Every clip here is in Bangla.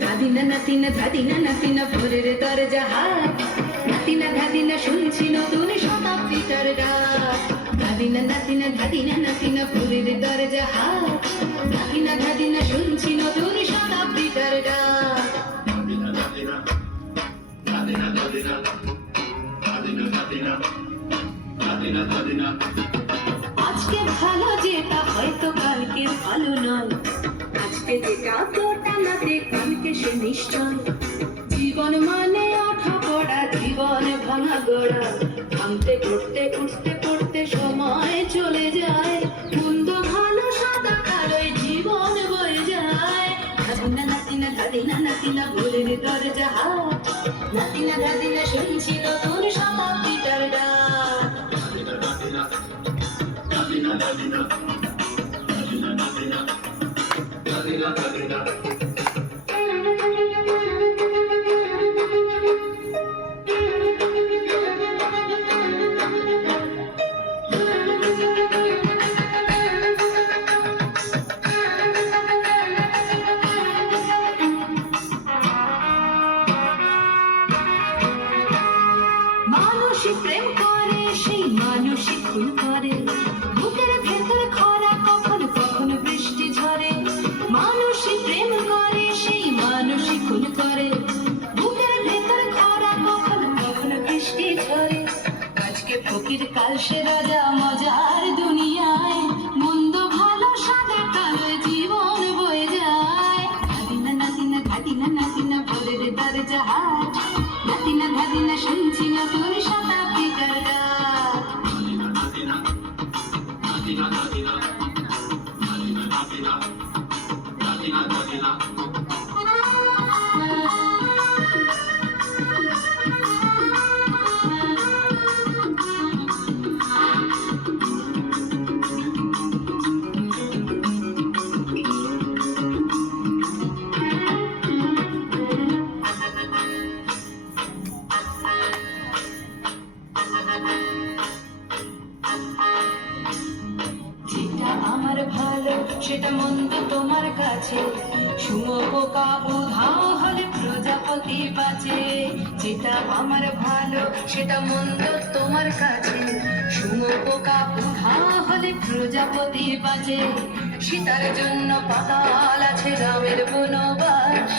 ধাদিনা নাতিনা ধাদিনা নাতিনা ভোরের দরজা হাত নাতিনা ধাদিনা শুনছি নতুন শতাব্দীটার ডাক। ধাদিনা নাতিনা ধাদিনা নাতিনা ভোরের দরজা হাত নাতিনা ধাদিনা শুনছি নতুন শতাব্দীটার ডাক। আজকে ভালো যেটা, হয়তো কালকে ভালো নয়। আজকে যেটা তোটা নাতে কালকে সে নিশ্চয়। জীবন মানে আঠা পড়া, জীবন ভাঙা গড়া। ভাঙতে করতে উঠতে পড়তে সময় চলে যায়। মন্দ, ভালো, সাদা কালোয় জীবন বয়ে যায়। ধাদিনা নাতিনা ধাদিনা নাতিনা ভুলের দরজা। হাত নাতিনা ধাদিনা শুনছি মানুষই প্রেম করে সেই মানুষই খুন কাল সে রাজা মজার দুনিয়ায়, মন্দ ভালো সাদা কালো জীবন বয়ে যায়। ধাদিনা নাতিনা ধাদিনা নাতিনা ভোরের দরজা। হাট নাতিনা ধাদিনা শুনছি নতুন শতাব্দীটার ডাক যেটা সেটা মন্দ তোমার কাছে। শুয়োপোকা উধাও হলে প্রজাপতি বাঁচে যেটা আমার ভালো, সেটা মন্দ তোমার কাছে। শুয়োপোকা উধাও হলে প্রজাপতি বাঁচে সীতার জন্য পাতাল আছে রামের বনবাস।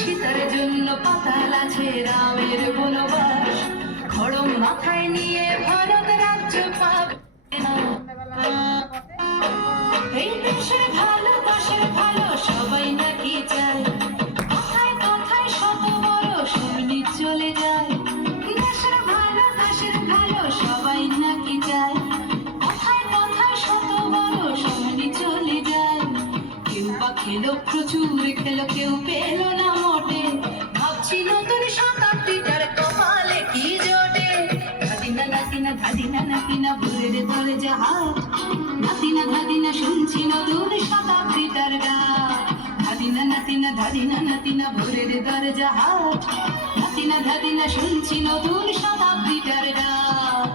সীতার জন্য পাতাল আছে রামের বনবাস। খড়ম মাথায় নিয়ে খেলো প্রচুর, খেলো কেউ পেল না মোটে। ভাবছি নতুন শতাব্দীটার কপালে কি জোটে। ধাদিনা নাতিনা ধাদিনা নাতিনা ভুলের দরে জাহাজ নাতিনা ধাদিনা শুনছি নতুন ধাদিনা নাতিন ধাদিনা নাতিনা ভোরের দরজা নাতিনা ধাদিনা শুনছি নতুন শতাব্দীটার ডাক